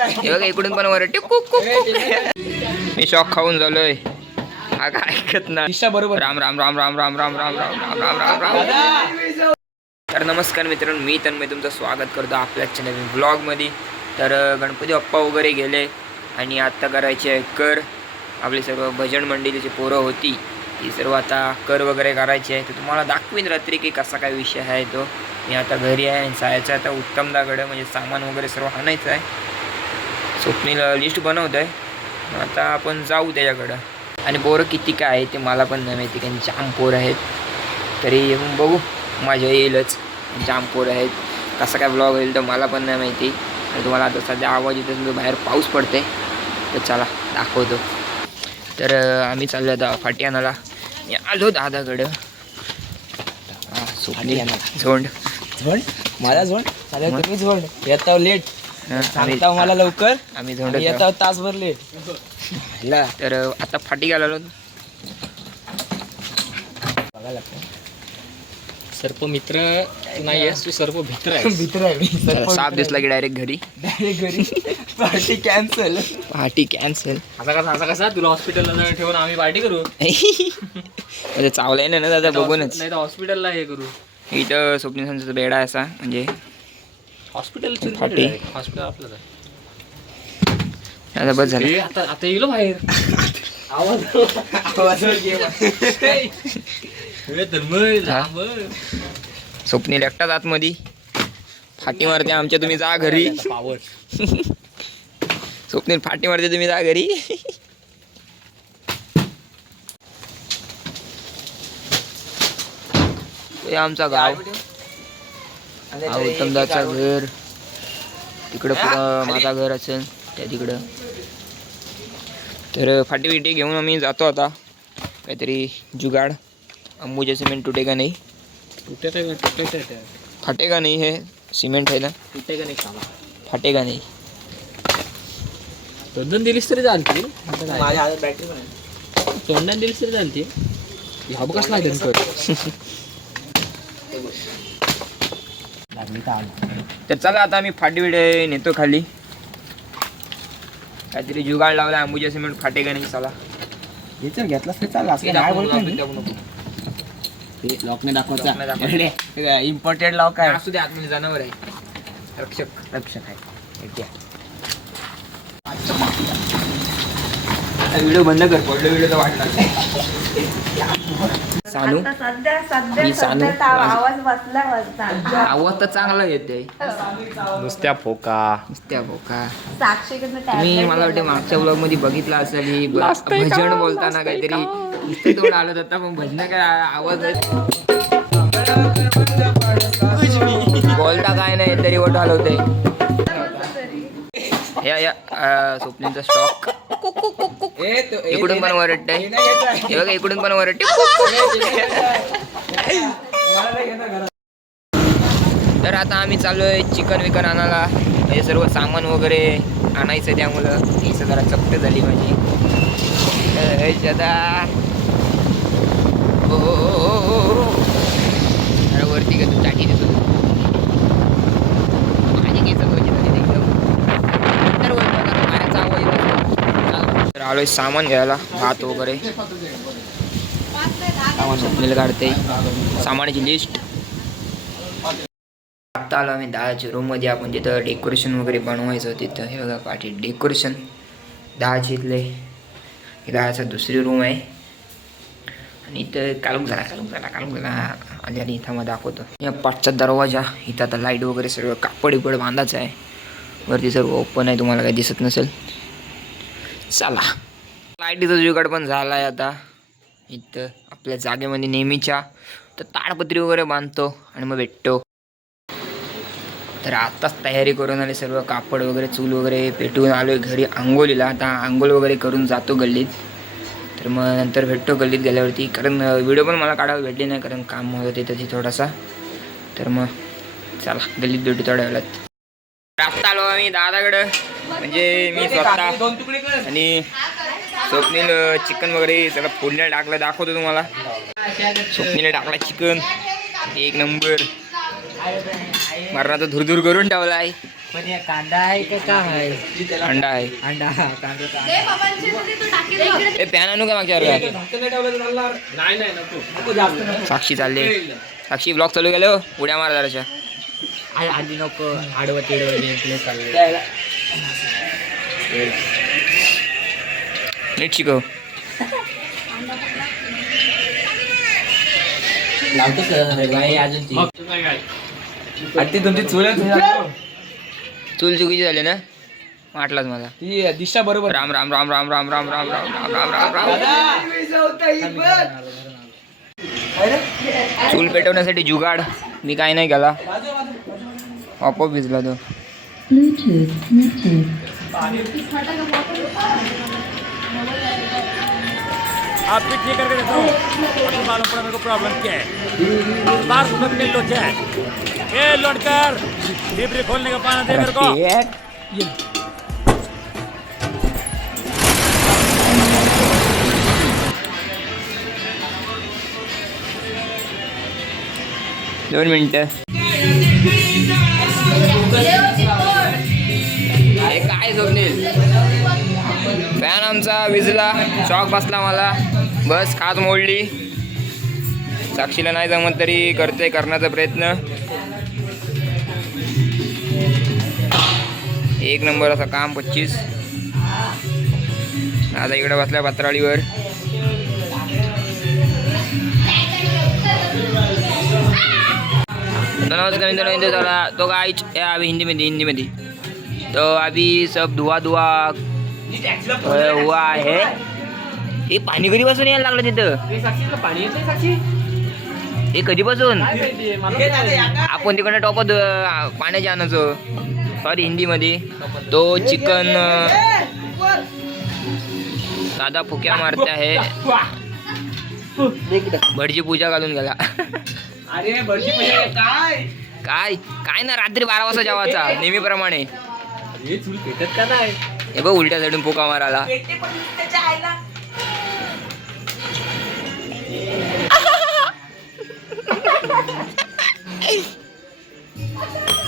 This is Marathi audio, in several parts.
हे बघा इकडून पण वर मी शॉक खाऊन झालोय. हा काय ऐकत ना बरोबर. राम राम राम राम राम राम राम राम राम राम राम राम. तर नमस्कार मित्रांनो, मी तन्मय तुमचं स्वागत करतो आपल्याच नवीन ब्लॉगमध्ये. तर गणपती बाप्पा वगैरे गेले आणि आत्ता करायचे कर. आपली सर्व भजन मंडळीची पोरं होती ती सर्व आता कर वगैरे करायची आहे. तर तुम्हाला दाखवीन रात्री की कसा काय विषय आहे तो. मी आता घरी आहे आणि जायचं आता उत्तमदाकडं, म्हणजे सामान वगैरे सर्व आणायचं आहे. स्वप्नील लिस्ट बनवत आहे, आता आपण जाऊ त्याच्याकडं. आणि पोरं किती काय आहे ते मला पण नाही माहिती, कारण जाम पोरं आहेत. तरी येऊन बघू, माझ्या येईलच. जाम पोरं आहेत, कसा काय ब्लॉग होईल तर मला पण नाही माहिती. आणि तुम्हाला आता सध्या आवाज येतो, बाहेर पाऊस पडते. तर चला दाखवतो. तर आम्ही चाललो आता फाटी आणायला. मी आलो दादाकडं. झोंड झोंड माझा झोंड चालेल, तुम्ही झोंड येता लेट सांगता मला लवकर. आम्ही झोंड येता तासभर लेट. तर आता फाटी घालायला बघायला लागतं. सर्प मित्र नाही आहेस तू, सर्प भित्र आहे. भित्र आहे मी. साप दिसला की डायरेक्ट घरी पार्टी कॅन्सल. पार्टी कॅन्सल असा कसा तुला हॉस्पिटलला ठेवून आम्ही पार्टी करू. म्हणजे चावलाय ना दादा, बघूनच. नाही तर हॉस्पिटलला हे करू. इथं स्वप्नील बेडा असा, म्हणजे हॉस्पिटल फाटी. हॉस्पिटल आपलं आता बस झालं. आता येलो बाहेर. आवाज स्वप्नील एकटाच आतमध्ये फाटी मारते आमच्या. तुम्ही जा घरी. स्वप्नील फाटी मारते, तुम्ही जा घरी. हे आमचा गाव, उत्तमदाचं घर. तिकडं पुढं माझा घर असेल त्या तिकडं. तर फाटी बिटी घेऊन आम्ही जातो आता. काहीतरी जुगाड. अंबुजा सिमेंट तुटेगा नाही. फाटेगा नाही, हे सिमेंट आहे ना. तुटेगा नाही, फाटेगा नाही. तोंडान दिलीस तरी चालते. तोंडान दिलीस तरी चालते. ह्या कसला तर चला आता आम्ही फाटी बिडे नेतो खाली. काहीतरी जुगाड लावला. अंबुजा सिमेंट फाटेगा नाही. चला घेतलास लॉकने दाखवायचा. इम्पॉर्टंट लॉक आहे. असू दे, आतमध्ये जनावर आहे. रक्षक आहे. व्हिडिओ बंद कर, पडलो व्हिडिओ तर वाटला. सानू, मी सानू. आवाज तर चांगला येते. नुसत्या फोका. मी मला वाटते मागच्या ब्लॉग मध्ये बघितलं असेल, भजन बोलताना काहीतरी तोंड आलं होता. पण भजन काय आवाज बोलता काय नाही तरी ओठ हलवते. या स्वप्नीलचा स्टॉक. इकडून पण वरटते. हे बघा इकडून पण वरटते. तर आता आम्ही चाललोय चिकन विकन आणायला. म्हणजे सर्व सामान वगैरे आणायचं, त्यामुळं ही जरा चपट झाली माझी. अरे वरती का तू चाटी देतो माझी केस एकदम. तर आलोय सामान घ्यायला. भात वगैरे स्वप्नील काढते सामानाची लिस्ट. आता आलो आम्ही दहाच्या रूममध्ये. आपण तिथं डेकोरेशन वगैरे बनवायचं तिथं. हे बघा पाठी डेकोरेशन दहाची इथले. ही दहाचा दुसरी रूम आहे. आणि इथं कालूक झाला आणि इथं मग दाखवतो. या पाठचा दरवाजा. इथं आता लाईट वगैरे सर्व कापड बांधायचं आहे. वरती सर्व ओपन आहे, तुम्हाला काही दिसत नसेल. चला, लाईटीचा जुगाड पण झाला आहे आता. इथं आपल्या जागेमध्ये नेहमीच्या तर ताडपत्री वगैरे बांधतो आणि मग भेटतो. तर आत्ताच तयारी करून आले, सर्व कापड वगैरे चूल वगैरे पेटवून आलो आहे घरी आंघोळीला. आता आंघोळ वगैरे करून जातो गल्लीत. तर मग नंतर भेटतो गल्लीत गेल्यावरती, कारण व्हिडिओ पण मला काढायला भेटली नाही, कारण काम होतं ते त्याची थोडासा. तर मग चला गल्लीत भेटू थोड्या वेळात. आत्ता आलो आम्ही दादाकडं, म्हणजे मी स्वतः. आणि स्वप्नील चिकन वगैरे सगळं फोडण्याला टाकलं, दाखवतो तुम्हाला. स्वप्नीला टाकला चिकन, एक नंबर. मरणाचा धुरधुर करून ठेवला आहे. पण हे कांदा आहे का काय आहे अंडा आहे. अंडा कांदा ए पॅन आणू का मागच्या वर्गात? नाही नाही नको जास्त नको साक्षी चालले. साक्षी ब्लॉग चालू केलं उड्या मार जराच्या. आधी नको आडवं तिडवं गेमप्ले चालले नीट शिकव. लावतो अजून ती तुमची चूल चूल चुकीची झाली ना वाटलाच मला. ती दिशा बरोबर राम राम राम राम राम राम राम राम राम राम राम राम. चूल पेटवण्यासाठी जुगाड मी काय नाही केला आपोआप भिजला तो. आप भी ठीक करके देखो आपको मालूम पड़ा मेरे को प्रॉब्लम क्या है बार सुनने लो क्या है ए लौटकर डिबरी खोलने का पाना दे मेरे को दोन मिनिटं. हे काय स्वप्नील फॅन आमचा विजला शॉक बसला मला बस खात मोडली. साक्षीला नाही जमत तरी करते करण्याचा प्रयत्न. एक नंबर असं काम 25. आता इकडे बसल्या पत्राळीवर. नमस्कार मित्रांनो तो गाइस अभी हिंदी में तो अभी सब धुआ हुआ है. हे पाणी कधीपासून यायला लागलं तिथं? पाणी येते साक्षी हे कधीपासून आपण तिकडे टॉपत पाण्याची आणायचो. सॉरी हिंदीमध्ये तो चिकन दादा फुक्या मारते आहे. भटजी पूजा घालून गेला. अरे भटजी काय काय काय ना रात्री 12 वाजता जेवायचा नेहमीप्रमाणे. हे चूल पेटत का नाही हे बघ उलट्या साईडून फुका मारायला.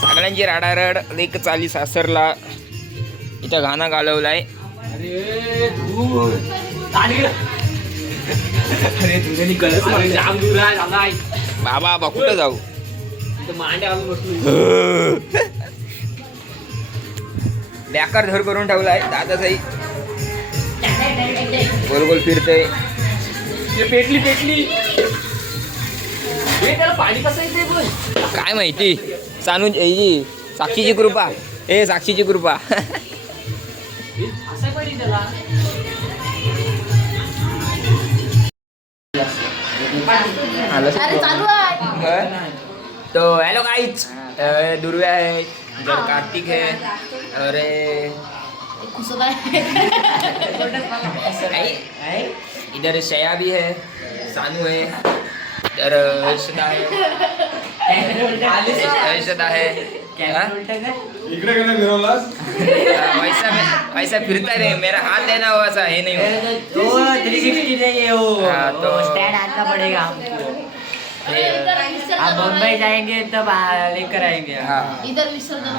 सगळ्यांची राडारड लेक चाली सासरला. इथं घाणा घालवलाय. अरे तुझ्यानी कळस जाम दूर आहे बाबा कुठं जाऊ. मांड्या घालून बसलो. बेकार धर करून ठेवलाय दादाचाही. गोल गोल फिरतय. पेटली त्याला पाणी कसं येते बोल काय माहिती. सानू साक्षीची कृपा. ए साक्षीची कृपा. असं पाहिजे त्याला अरे चालू आहे. तो हेलो गाइस दुर्व्या है इधर कार्तिक है अरे इधर शया भी है सानू है इधर हर्षदा है वैसा फिरता रे. मेरा हाथ है ना वैसा है नहीं तो 360 नहीं है वो तो स्टैंड आना पड़ेगा हमको. आप बम्बई जाएंगे तब लेकर आएंगे. हाँ इधर विसर्जन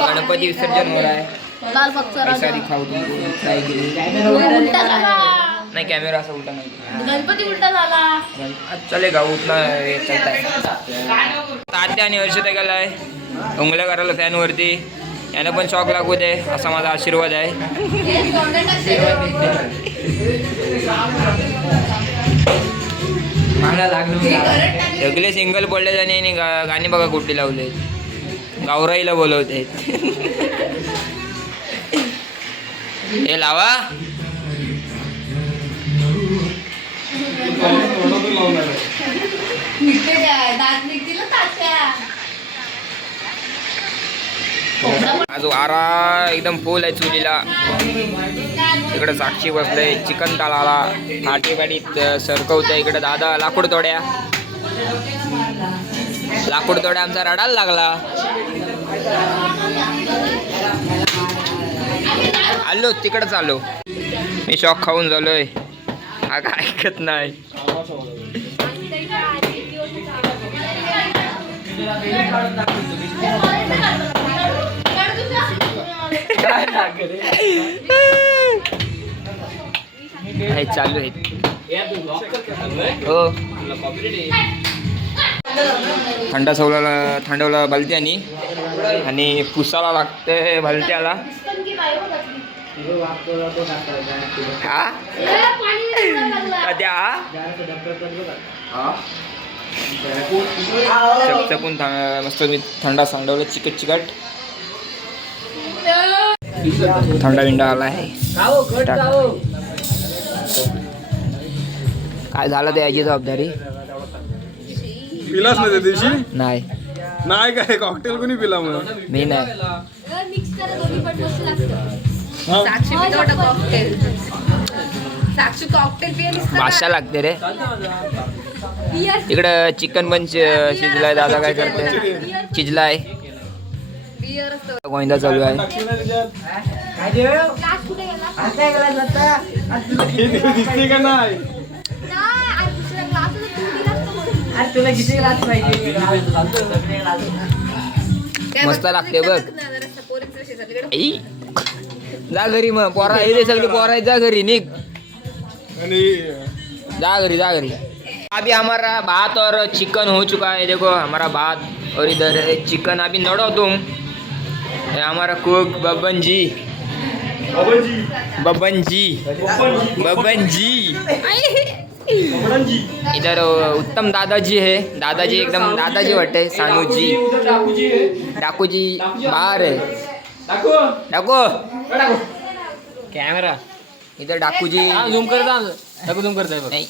गणपति विसर्जन हो रहा है. लाल बक्सा ऐसा दिखाओ तुमको ट्राई के लिए. उलटा झाला. नहीं कैमरा ऐसा उल्टा नहीं. गणपती उलटा झाला. चलेगा उतना हे चलता है. तात्या आणि हर्षदा गेलाय उंगल्या करायला फॅनवरती. यानं पण शॉक लागू दे असा माझा आशीर्वाद आहे. सगळे सिंगल पडले आणि गाणी बघा कुठली लावले. गावराईला बोलवते. हे लावा. दात निघतील ना तात्या. आज वारा एकदम फुल आहे चुलीला. इकडे साक्षी बसले चिकन तळाला फाटी फाटीत सरकवतंय. इकडे दादा लाकूड तोड्या आमचा रडायला लागला. आलो तिकडच आलो. मी शॉक खाऊन झालोय. हा काय ऐकत नाही. हे चालू आहे हो. थंडवला बालत्यानी आणि पुसाला लागते भलत्याला. हा त्या चपचपून मस्त मी थंडा सांडवलं चिकट चिकट. थंडा विंडा आला आहे. काय झालं ते याची जबाबदारी पिलास ना त्या दिवशी नाही. नाही काय कॉकटेल कोणी पिला मग मी नाही. मिक्स करा दोन्ही पण मस्त लागतं. साक्षी पितो वाटतं कॉकटेल. साक्षी कॉकटेल पियालीस भाषा लागते रे. इकडं चिकन पण शिजलाय. दादा काय करते शिजलाय. बियर असतो. गोविंदा चालू आहे. ग्लास कुठे गेला? दिसते का नाही नाही, आणि दुसरा ग्लास होता, तू दिलास का म्हणून? अरे तुला किती ग्लास पाहिजे? मस्त लागते बघ. जरासं पोरीचं शेजारी तिकडे. आई, जा घरी मग. पोरा हे सगळी पोरा जा घरी निघ. आणि जा घरी जा घरी. अभी हमारा भात और चिकन हो चुका है. देखो हमारा भात और इधर है चिकन. अभी नड़ो तुम. ये हमारा कुक बबन जी. बबन जी. इधर उत्तम दादाजी है. दादाजी एकदम दादाजी वाटते. सानू जी डाकू जी बाहर है. डाकू कॅमेरा इधर डाकू जी. झूम करता झूम करताय बघ. नाही.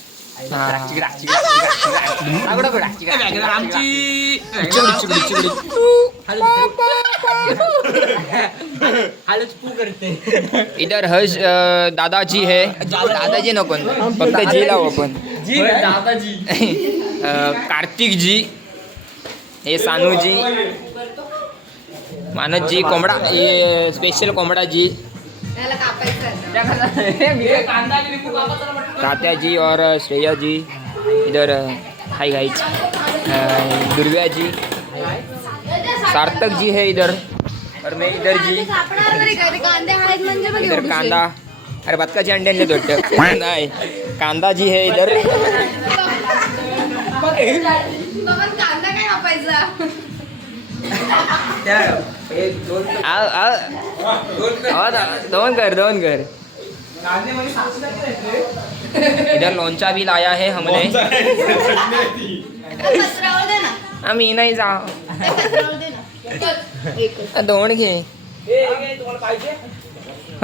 इधर हर्ष दादाजी है. दादाजी नको फक्त जी लावू आपण. दादाजी कार्तिक जी. हे सानू जी. मानस जी कोंबडा. ये स्पेशल कोंबडा जी. त्याला कापायचं. तात्या जी और श्रेया जी. इधर हाई गाइज दुर्व्या जी. सार्थक जी है इधर. और मैं इधर जी. कापणार तरी काय? ते कांदे आहेत म्हणजे बघ इधर एवढीशे. कांदा. अरे बदकाची अंडे आणले वाटतं. नाही कांदा जी है इधर. बाबा कांदा काय कापायचा? दोन कर. इधर लोणचा भी लाया है हमने. कचरावर दे ना. आम्ही नाही जा. ते कचरावर दे ना. एकच. दोन घे.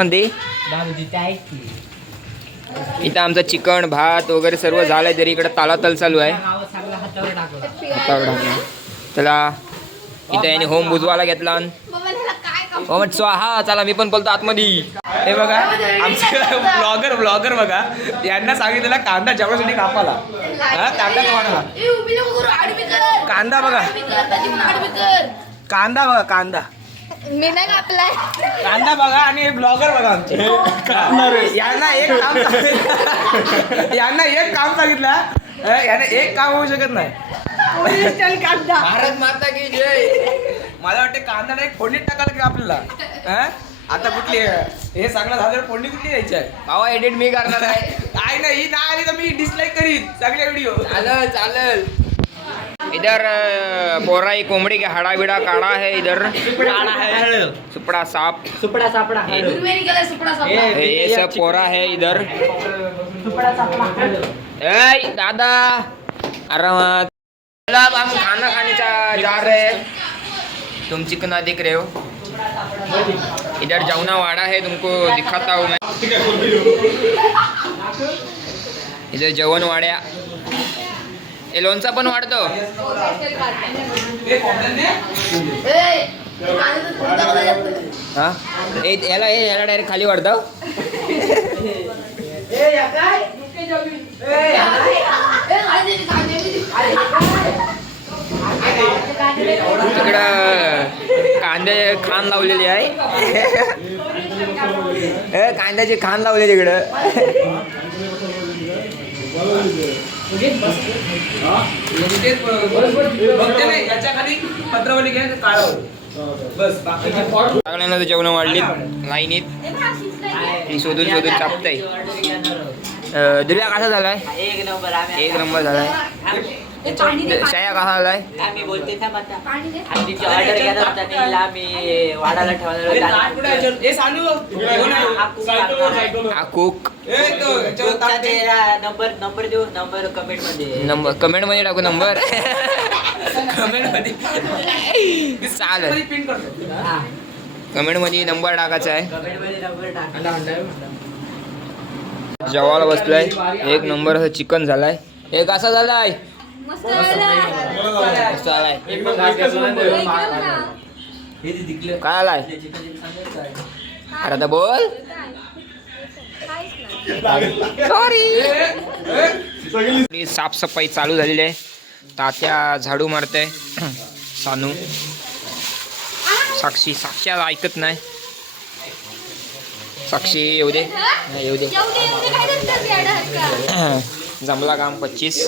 दे. इथं आमचं चिकन भात वगैरे सर्व झालंय. तरी इकडे तालातल चालू आहे. हातावर टाकलं. चला इथं याने होम बुजवायला घेतला. बाबा ह्याला काय काप- ओमट स्वाहा. चला मी पण बोलतो आतमध्ये. हे बघा आमचे ब्लॉगर बघा यांना सांगितलेला कांदा जेवणासाठी कापाला. हा कांदा कमाला. ए, उभी नको करू, आडवी कर. कांदा बघा. आडवी कर, त्याची पण आडवी कर. कांदा बघा कांदा मी नाही कापलाय. कांदा बघा. आणि हे ब्लॉगर बघा आमचे. यांना एक काम सांगितलं. याने एक काम होऊ शकत नाही. भारत माता की जय. मला वाटतं कांदा नाही फोडणीत टाकायला की आपल्याला. हा? आता कुठली हे चांगलं झालं फोडणी कुठली द्यायची आहे. भावा एडिट मी करणार आहे. काय नाही ही नाही आली तर मी डिसलाईक करीन सगळे व्हिडिओ. चालेल. इधर बोराई कोंबड़ी के हड़ा बिड़ा काढ़ा है. इधर सुपड़ा साप. सुपडा सापडा. दुर्वे निघालाय, सुपडा सापडा. ये सब पोरा है इधर. ए दादा आराम. अब हम खाना खाने जा रहे हैं. तुम चिकन देख रहे हो. इधर जौना वाड़ा है. तुमको दिखाता हूँ मैं. इधर जवन वाड्या. हे लोणचा पण वाढतो. हा याला डायरेक्ट खाली वाढतो. तिकडं कांदे खान लावलेली आहे. कांद्याची खान लावली तिकडं. याच्या खाली पत्रावली घ्या काळावर सगळ्यांना जेवण वाढली लाईनीत ती शोधून शोधून चापताय. दिव्या कसा झालाय? एक नंबर आम्ही एक नंबर झालाय. शाया कसा झालाय? आम्ही बोलते थांब आता. आम्ही जी ऑर्डर घेणार होता नीला आम्ही वाढायला ठेवणार हा कुक नंबर देऊ नंबर कमेंट मध्ये नंबर कमेंट मध्ये टाकू नंबर कमेंट मध्ये चालेल. कमेंट मध्ये नंबर टाकायचा आहे. कमेंट मध्ये नंबर टाका. जेवायला बसलाय. एक नंबर असं चिकन झालाय. एक असा झालाय मस्त झालं. झालाय. काय आलाय अरे आता बोल. सॉरी. साफसफाई चालू झालेली आहे. तात्या झाडू मारते. सानू साक्षी ऐकत नाही. साक्षी येऊ दे येऊ दे. एवढे काय करतात याडा हक्का? जमला काम 25.